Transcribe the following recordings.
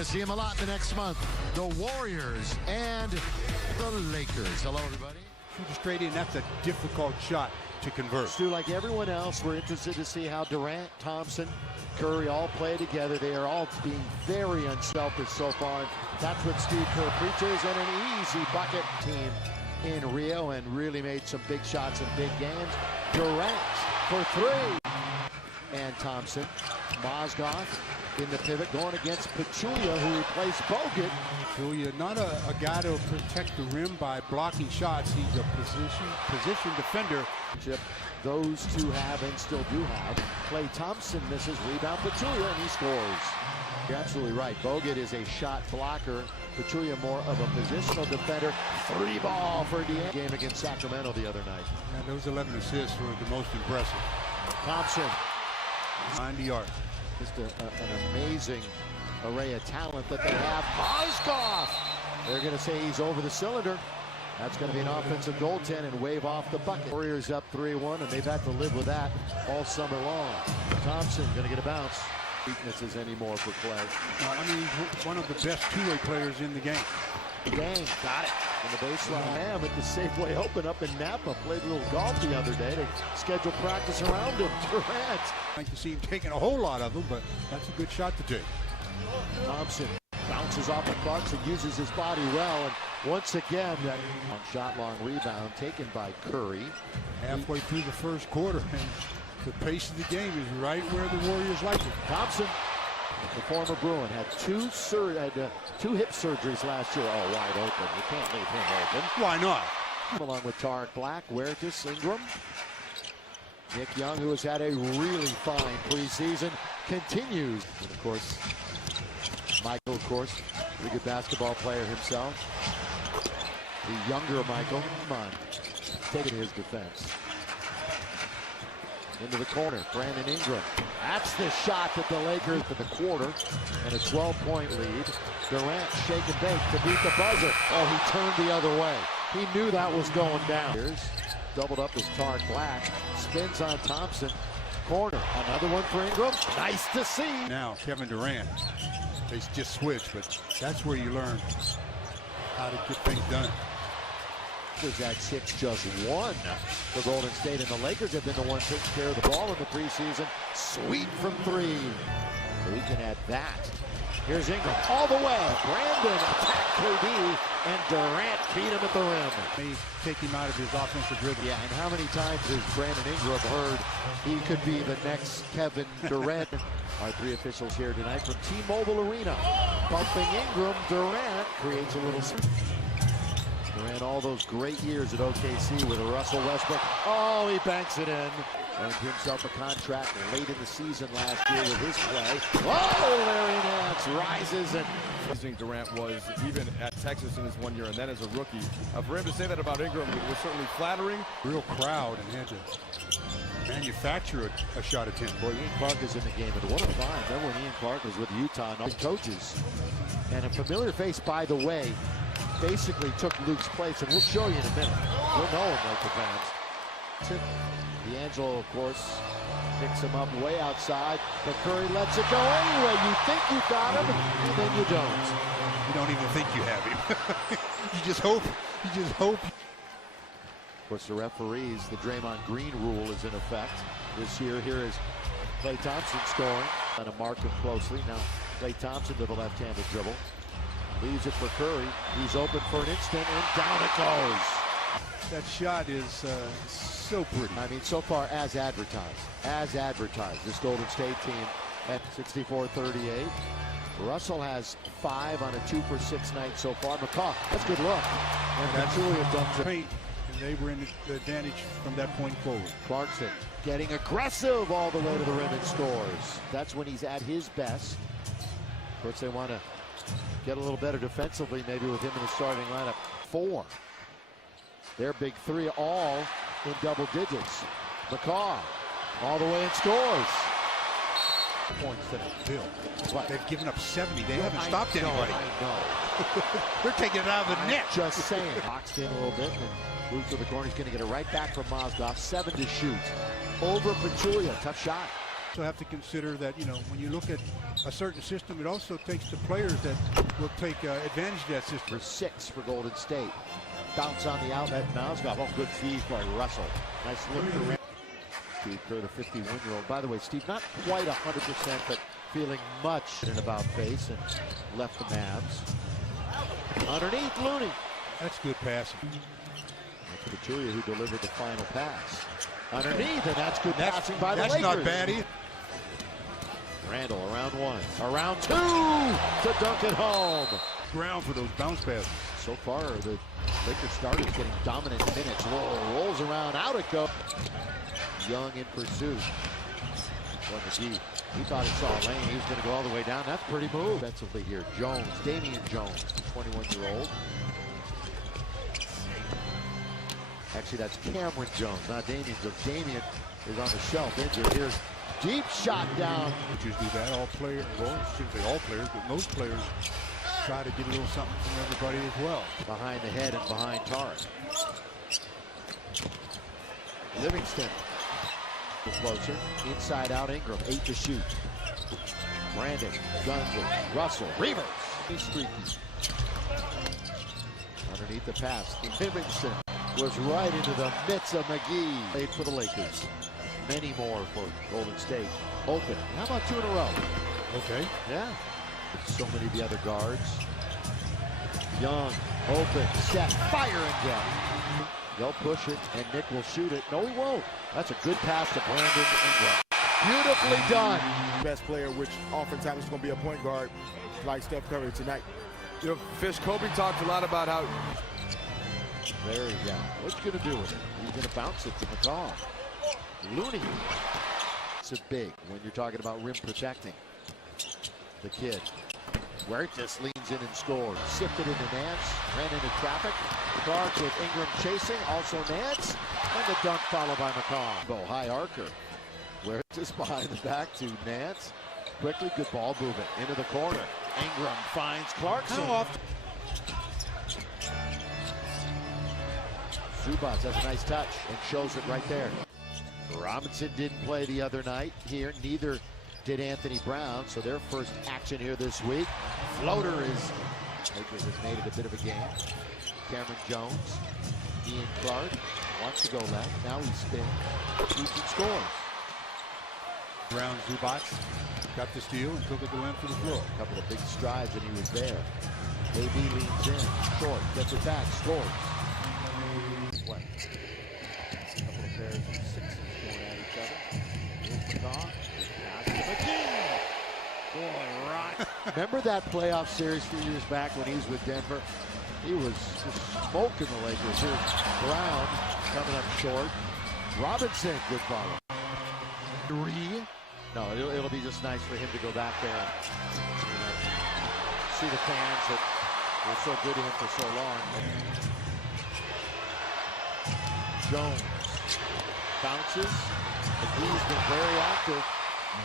to see them a lot the next month. The Warriors and the Lakers. Hello, everybody. Shoot straight in. That's a difficult shot to convert. Stu, like everyone else, we're interested to see how Durant, Thompson, Curry all play together. They are all being very unselfish so far. That's what Steve Kerr preaches, and an easy bucket team in Rio, and really made some big shots in big games. Durant for three. And Thompson, Mozgov in the pivot going against Pachulia, who replaced Bogut. Pachulia, not a guy to protect the rim by blocking shots. He's a position defender. Those two have and still do have. Klay Thompson misses, rebound Pachulia, and he scores. You're absolutely right. Bogut is a shot blocker. Pachulia more of a positional defender. Three ball for D'Angelo. Game against Sacramento the other night. And those 11 assists were the most impressive. Thompson. 90 yards. Just an amazing array of talent that they have. Mozgov! They're going to say he's over the cylinder. That's going to be an offensive goaltend and wave off the bucket. Warriors up 3-1, and they've had to live with that all summer long. Thompson going to get a bounce. Weaknesses anymore for Klay. I mean, he's one of the best two-way players in the game. Gang, got it. In the baseline. Ham at the Safeway Open up in Napa. Played a little golf the other day. They scheduled practice around him. Durant. I'd like to see him taking a whole lot of them, but that's a good shot to take. Thompson bounces off of Clarkson, uses his body well, and once again, that shot-long rebound taken by Curry. Halfway through the first quarter, and the pace of the game is right where the Warriors like it. Thompson, the former Bruin, had two hip surgeries last year. Oh, wide open. You can't leave him open. Why not? Along with Tarek Black, Huertas, Ingram. Nick Young, who has had a really fine preseason, continues. And of course, Michael, of course, pretty good basketball player himself. The younger Michael, come on, taking his defense. Into the corner, Brandon Ingram. That's the shot that the Lakers for the quarter, and a 12-point lead. Durant shake and bake to beat the buzzer. Oh, he turned the other way. He knew that was going down. Here's doubled up as Tarek Black. Spins on Thompson. Corner. Another one for Ingram. Nice to see. Now, Kevin Durant. They just switched, but that's where you learn how to get things done. At 6, just one for Golden State, and the Lakers have been the ones taking care of the ball in the preseason. Sweet from three. So we can add that. Here's Ingram all the way. Brandon attack KD, and Durant beat him at the rim. They take him out of his offensive rhythm. Yeah, and how many times has Brandon Ingram heard he could be the next Kevin Durant? Our three officials here tonight from T-Mobile Arena. Bumping Ingram, Durant creates a little... Durant all those great years at OKC with Russell Westbrook. Oh, he banks it in. Earned himself a contract late in the season last year with his play. Oh, Larry Nance rises and... Amazing Durant was even at Texas in his 1 year and then as a rookie. For him to say that about Ingram was certainly flattering. Real crowd and had to manufacture a shot attempt. Boy, Ian Clark is in the game, but what a find. Remember when Ian Clark was with Utah and all the coaches. And a familiar face, by the way, basically took Luke's place, and we'll show you in a minute. We'll know him like the fans. D'Angelo, of course, picks him up way outside, but Curry lets it go anyway. You think you got him, and then you don't. You don't even think you have him. You just hope. You just hope. Of course, the referees, the Draymond Green rule is in effect this year. Here is Klay Thompson scoring. Trying to mark him closely. Now, Klay Thompson to the left-handed dribble. Leaves it for Curry. He's open for an instant, and down it goes. That shot is so pretty. I mean, so far, as advertised, this Golden State team at 64-38. Russell has 5 on a 2 for 6 night so far. McCaw, that's good look. And that's really a dump paint, and they were in the advantage from that point forward. Clarkson getting aggressive all the way to the rim and scores. That's when he's at his best. Of course, they want to get a little better defensively, maybe with him in the starting lineup. 4. Their big 3 all in double digits. McCaw all the way and scores. Points tonight, Bill. What? They've given up 70. They haven't stopped anybody. I know. They're taking it out of the net. Just saying. Boxed in a little bit and moved to the corner. He's going to get it right back from Mozgov. 7 to shoot. Over Pachulia. Tough shot. So have to consider that, you know, when you look at a certain system, it also takes the players that will take advantage of that system. For 6 for Golden State. Bounce on the outlet. Mozgov. Oh, good feed by Russell. Nice look for Randall. Steve Kerr, the 51-year-old. By the way, Steve, not quite 100%, but feeling much in about face and left the Mavs. Underneath, Looney. That's good passing. That's Couturier who delivered the final pass. Underneath, and that's good passing by the Lakers. That's not bad either. Randall around 1, around 2 to dunk it home. Ground for those bounce passes. So far, the Lakers starters getting dominant minutes. Rolls around, out it goes. Young in pursuit. Well, McGee, he thought he saw a lane. He was going to go all the way down. That's pretty move. Defensively here, Jones, Damian Jones, the 21-year-old. Actually, that's Cameron Jones, not Damian Jones. Damian is on the shelf, injured. Here's deep shot down. Coaches do that. All players, well, I shouldn't say all players, but most players try to get a little something from everybody as well. Behind the head and behind Tarek. Livingston. Closer. Inside out Ingram. 8 to shoot. Brandon. Guns it. Russell. Reavers. He's streaky. Underneath the pass. Livingston was right into the midst of McGee. Played for the Lakers. Many more for Golden State. Open. How about 2 in a row? Okay. Yeah. So many of the other guards. Young. Open. Set. Fire again. They'll push it, and Nick will shoot it. No, he won't. That's a good pass to Brandon Ingram. Beautifully done. Best player, which oftentimes is going to be a point guard like Steph Curry tonight. You know, Fish, Kobe talked a lot about how... There you go. What's he going to do with it? He's going to bounce it to McCall. Looney. It's a big when you're talking about rim protecting. The kid. Where it just leans in and scores. Sifted into Nance. Ran into traffic. Clark with Ingram chasing. Also Nance. And the dunk followed by McCall. Go high archer. Where it's just behind the back to Nance. Quickly, good ball movement. Into the corner. Ingram finds Clarkson. Zubats has a nice touch and shows it right there. Robinson didn't play the other night here. Neither did Anthony Brown, so their first action here this week. Floater is, Lakers has made it a bit of a game. Cameron Jones, Ian Clark, wants to go left. Now he spins, shoots and scores. Brown Zubats got the steal and took it to length of the floor. A couple of big strides and he was there. AB leans in, short, gets it back, scores. What? A couple of pairs of sixes going at each other. Here's McCaw. Boy, right. Remember that playoff series a few years back when he was with Denver? He was just smoking the Lakers. Here's Brown coming up short. Robinson, good follow. 3. No, it'll be just nice for him to go back there and see the fans that were so good to him for so long. Jones bounces. McGee's been very active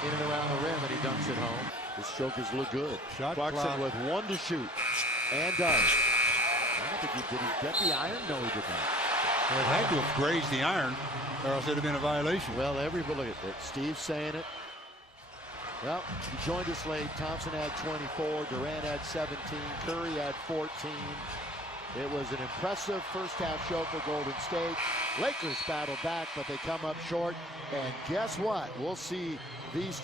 in and around the rim, and he dunks it home. His strokers look good. Shot Clarkson clock with 1 to shoot, and does. I don't think did he get the iron? No, he did not. Well, it had to have grazed the iron, or else it'd have been a violation. Well, everybody, look at it. Steve's saying it. Well, he joined us late. Thompson had 24, Durant had 17, Curry had 14. It was an impressive first half show for Golden State. Lakers battle back, but they come up short. And guess what? We'll see these